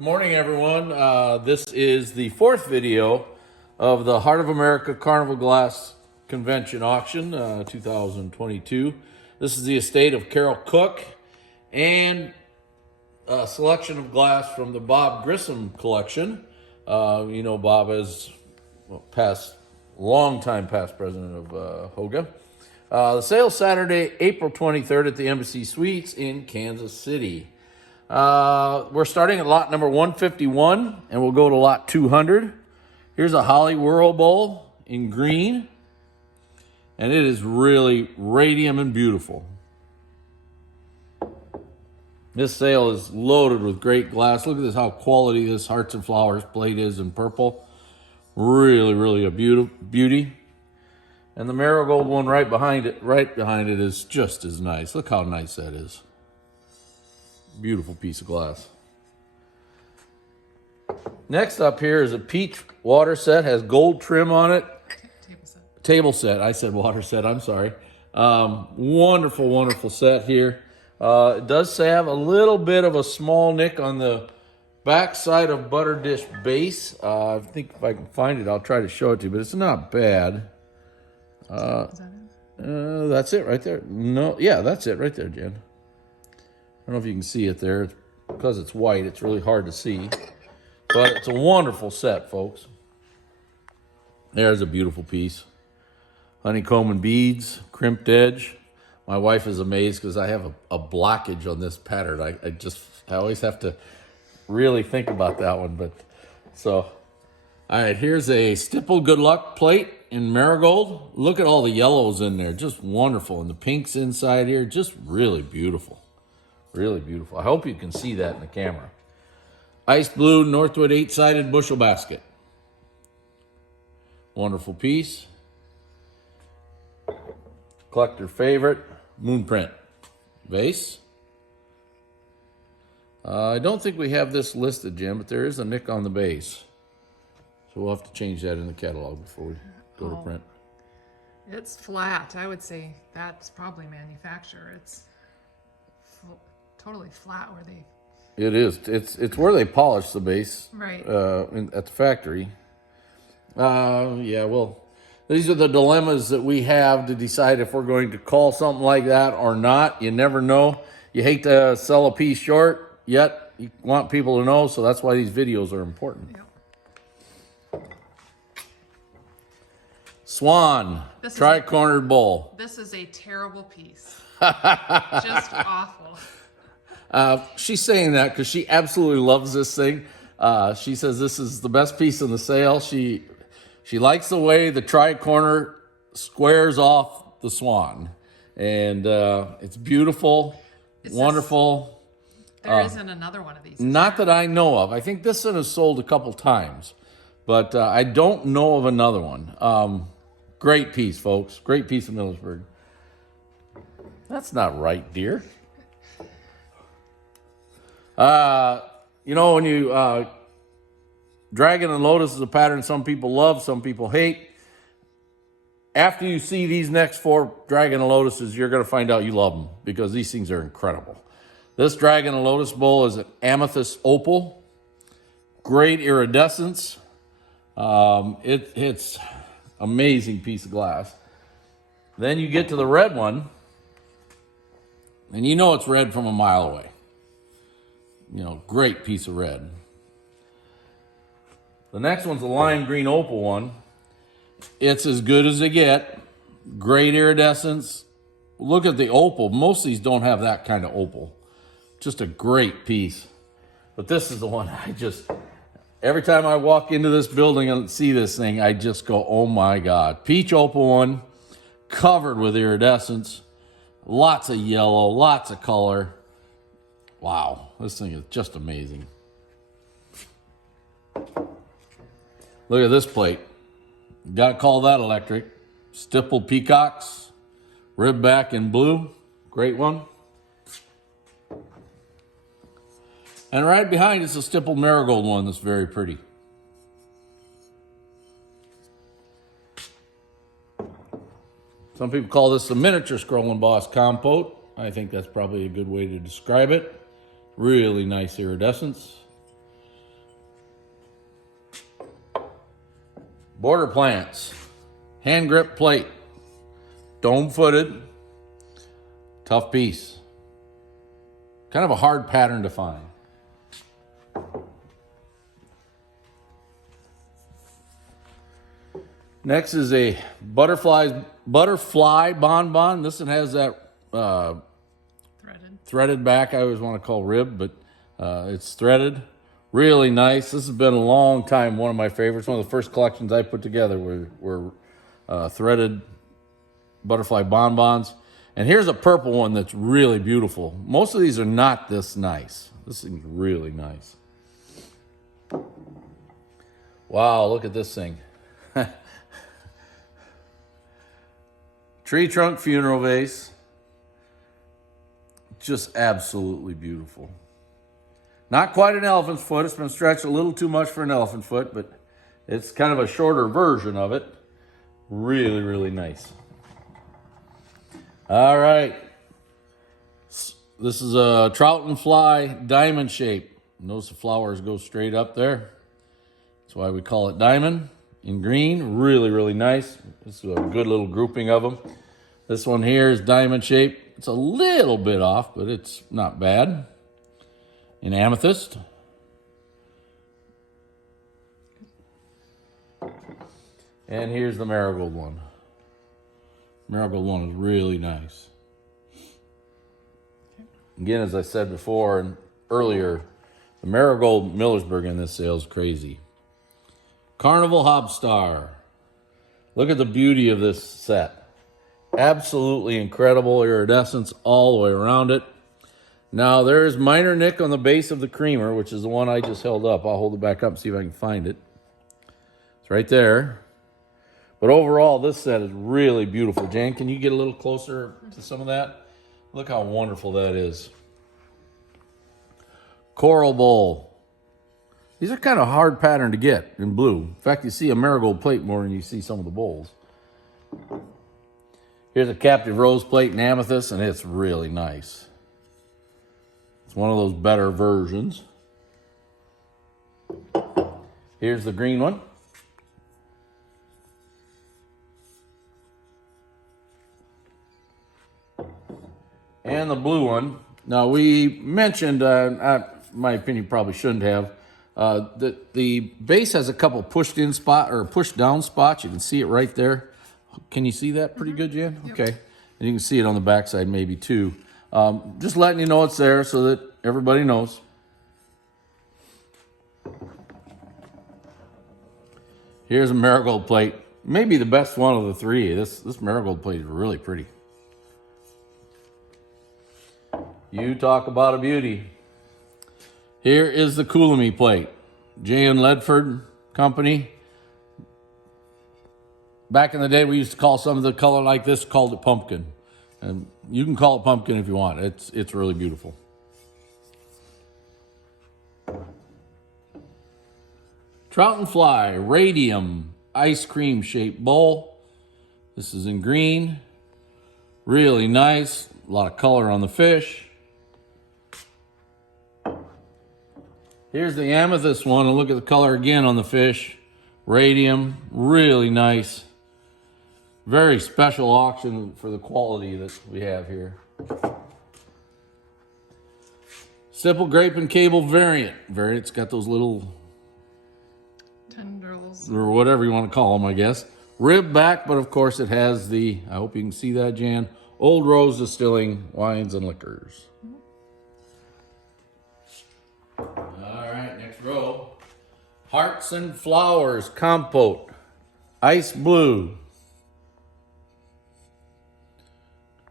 Good morning, everyone. This is the fourth video of the Heart of America Carnival Glass Convention Auction 2022. This is the estate of Carol Cook and a selection of glass from the Bob Grissom collection. You know Bob as long-time past president of HOACGA. The sale Saturday, April 23rd at the Embassy Suites in Kansas City. We're starting at lot number 151, and we'll go to lot 200. Here's a Holly Whirl Bowl in green, and it is really radium and beautiful. This sale is loaded with great glass. Look at this, how quality this Hearts and Flowers plate is in purple. Really a beauty. And the Marigold one right behind it is just as nice. Look how nice that is. Beautiful piece of glass. Next up here is a peach water set. Has gold trim on it. Table set. I said water set. I'm sorry. Wonderful set here. It does have a little bit of a small nick on the back side of butter dish base. I think if I can find it, I'll try to show it to you, but it's not bad. That's it right there. No, yeah, that's it right there, Jen. I don't know if you can see it there. Because it's white, it's really hard to see. But it's a wonderful set, folks. There's a beautiful piece. Honeycomb and beads, crimped edge. My wife is amazed because I have a blockage on this pattern. I always have to really think about that one. But so, all right, here's a Stipple Good Luck plate in Marigold. Look at all the yellows in there. Just wonderful. And the pinks inside here, just really beautiful. Really beautiful. I hope you can see that in the camera. Ice blue Northwood 8-sided bushel basket. Wonderful piece. Collector favorite, moon print vase. I don't think we have this listed, Jim, but there is a nick on the base. So we'll have to change that in the catalog before we go to print. It's flat. I would say that's probably manufacturer. It's totally flat where they... It is. It's where they polish the base. Right. At the factory. Yeah, well, these are the dilemmas that we have to decide if we're going to call something like that or not. You never know. You hate to sell a piece short, yet you want people to know, so that's why these videos are important. Yep. Swan, tri-cornered bowl. This is a terrible piece. Just awful. She's saying that because she absolutely loves this thing. She says this is the best piece in the sale. She likes the way the tri-corner squares off the swan. And it's beautiful, wonderful. There isn't another one of these. Not that I know of. I think this one has sold a couple times. But I don't know of another one. Great piece, folks. Great piece of Millersburg. That's not right, dear. You know, when you, Dragon and Lotus is a pattern some people love, some people hate. After you see these next four Dragon and Lotuses, you're going to find out you love them because these things are incredible. This Dragon and Lotus bowl is an Amethyst opal. Great iridescence. It's amazing piece of glass. Then you get to the red one, and you know it's red from a mile away. You know, great piece of red. The next one's a lime green opal one. It's as good as they get. Great iridescence. Look at the opal. Most of these don't have that kind of opal. Just a great piece. But this is the one every time I walk into this building and see this thing, I just go, oh my God. Peach opal one, covered with iridescence. Lots of yellow, lots of color. Wow, this thing is just amazing. Look at this plate. Gotta call that electric. Stippled peacocks, rib back in blue. Great one. And right behind is a stippled marigold one that's very pretty. Some people call this the miniature Scroll and Boss compote. I think that's probably a good way to describe it. Really nice iridescence. Border plants. Hand grip plate. Dome footed. Tough piece. Kind of a hard pattern to find. Next is a butterfly bonbon. This one has that threaded back. I always want to call rib, but it's threaded. Really nice. This has been a long time one of my favorites. One of the first collections I put together were threaded butterfly bonbons. And here's a purple one that's really beautiful. Most of these are not this nice. This thing's really nice. Wow, look at this thing. Tree trunk funeral vase. Just absolutely beautiful. Not quite an elephant's foot. It's been stretched a little too much for an elephant foot, but it's kind of a shorter version of it. Really, really nice. All right. This is a trout and fly diamond shape. Notice the flowers go straight up there. That's why we call it diamond. In green, really, really nice. This is a good little grouping of them. This one here is diamond shape. It's a little bit off, but it's not bad. In amethyst. And here's the marigold one. Marigold one is really nice. Again, as I said before and earlier, the marigold Millersburg in this sale is crazy. Carnival Hobstar. Look at the beauty of this set. Absolutely incredible iridescence all the way around it. Now, there's minor nick on the base of the creamer, which is the one I just held up. I'll hold it back up and see if I can find it. It's right there. But overall, this set is really beautiful. Jan, can you get a little closer to some of that? Look how wonderful that is. Coral bowl. These are kind of hard pattern to get in blue. In fact, you see a marigold plate more than you see some of the bowls. Here's a captive rose plate in amethyst, and it's really nice. It's one of those better versions. Here's the green one. And the blue one. Now, we mentioned, in my opinion, probably shouldn't have, that the base has a couple pushed in spot or pushed down spots. You can see it right there. Can you see that pretty good, Jan? Yep. Okay. And you can see it on the backside maybe too. Just letting you know it's there so that everybody knows. Here's a marigold plate. Maybe the best one of the three. This marigold plate is really pretty. You talk about a beauty. Here is the Coolamy plate. J.N. Ledford Company. Back in the day, we used to call some of the color like this, called it pumpkin. And you can call it pumpkin if you want. It's really beautiful. Trout and fly, radium, ice cream shaped bowl. This is in green. Really nice. A lot of color on the fish. Here's the amethyst one, and look at the color again on the fish. Radium, really nice. Very special auction for the quality that we have here. Stipple grape and cable variant. Variant's got those little tendrils or whatever you want to call them, I guess. Rib back, but of course it has the, I hope you can see that, Jan, Old Rose Distilling Wines and Liquors. All right, next row. Hearts and Flowers Compote. Ice Blue.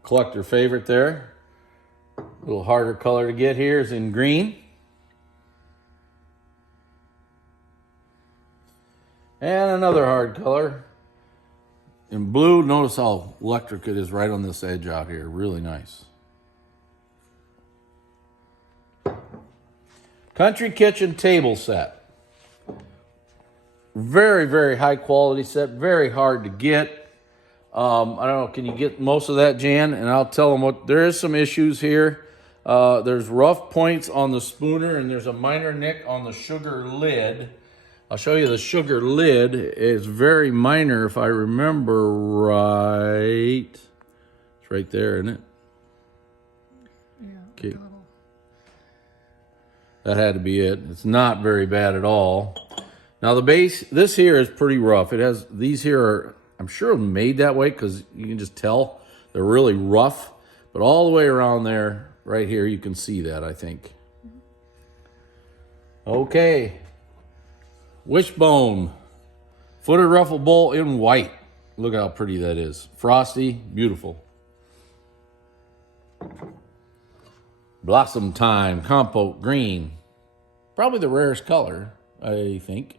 Collector favorite there. A little harder color to get here is in green. And another hard color in blue. Notice how electric it is right on this edge out here. Really nice. Country Kitchen table set. Very, very high quality set. Very hard to get. I don't know, can you get most of that, Jan? And I'll tell them what, there is some issues here. There's rough points on the spooner and there's a minor nick on the sugar lid. I'll show you the sugar lid. It's very minor if I remember right. It's right there, isn't it? Yeah. Okay. Like a little... That had to be it. It's not very bad at all. Now the base, this here is pretty rough. It has, these here are, I'm sure made that way because you can just tell they're really rough. But all the way around there, right here, you can see that, I think. Okay. Wishbone. Footed Ruffle bowl in white. Look how pretty that is. Frosty, beautiful. Blossom Time, Compote Green. Probably the rarest color, I think.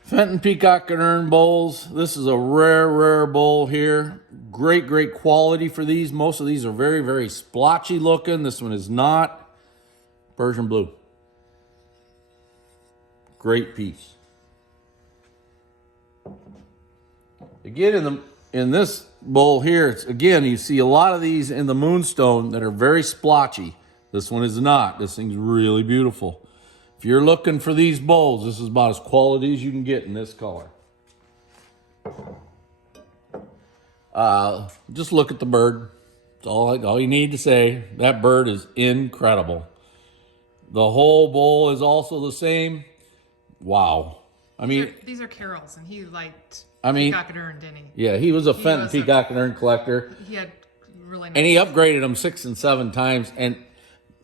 Fenton Peacock and Urn bowls. This is a rare bowl here. Great quality for these. Most of these are very splotchy looking. This one is not. Persian blue. Great piece. Again, in this bowl here, it's, again, you see a lot of these in the Moonstone that are very splotchy. This one is not. This thing's really beautiful. If you're looking for these bowls, this is about as quality as you can get in this color. Just look at the bird. That's all you need to say. That bird is incredible. The whole bowl is also the same. Wow. I mean, these are Carol's, and he liked Peacock and Urn, didn't he? Yeah, he was a Fenton Peacock and Urn collector. He had really nice. And he upgraded them 6 and 7 times. And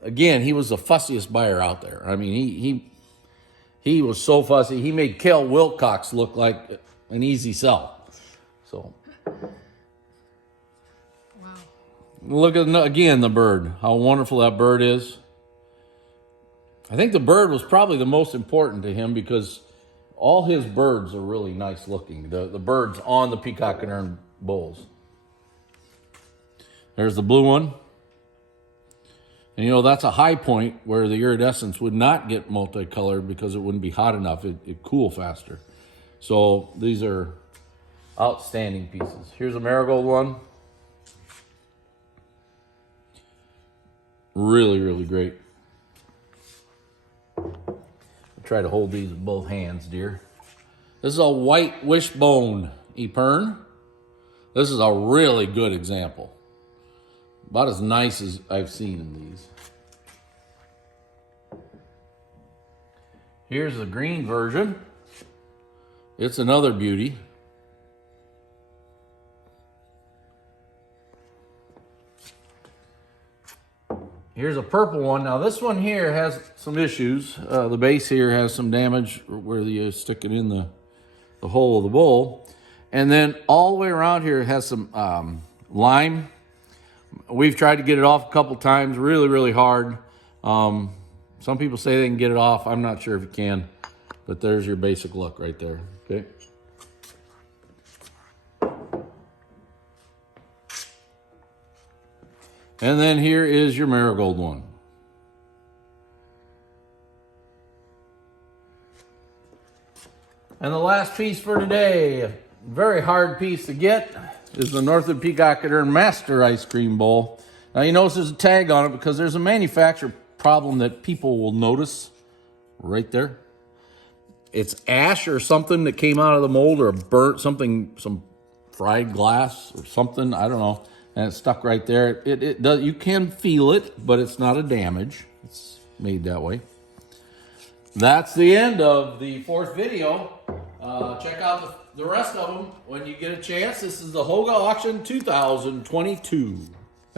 again, he was the fussiest buyer out there. I mean, he was so fussy. He made Cale Wilcox look like an easy sell. So, wow. Look at, again, the bird. How wonderful that bird is. I think the bird was probably the most important to him because all his birds are really nice looking. The birds on the Peacock and Urn bowls. There's the blue one. And you know, that's a high point where the iridescence would not get multicolored because it wouldn't be hot enough. It'd cool faster. So these are outstanding pieces. Here's a Marigold one. Really great. I'll try to hold these with both hands, dear. This is a white Wishbone Epern. This is a really good example. About as nice as I've seen in these. Here's the green version. It's another beauty. Here's a purple one. Now this one here has some issues. The base here has some damage where you stick it in the hole of the bowl. And then all the way around here it has some lime. We've tried to get it off a couple times, really hard. Some people say they can get it off. I'm not sure if you can, but there's your basic look right there, okay? And then here is your Marigold one. And the last piece for today, a very hard piece to get, is the Northern Peacock and Urn Master Ice Cream Bowl. Now you notice there's a tag on it because there's a manufacturer problem that people will notice right there. It's ash or something that came out of the mold or burnt something, some fried glass or something, I don't know. And it's stuck right there. It does, you can feel it, but it's not a damage. It's made that way. That's the end of the 4th video. Check out the rest of them when you get a chance. This is the HOACGA Auction 2022.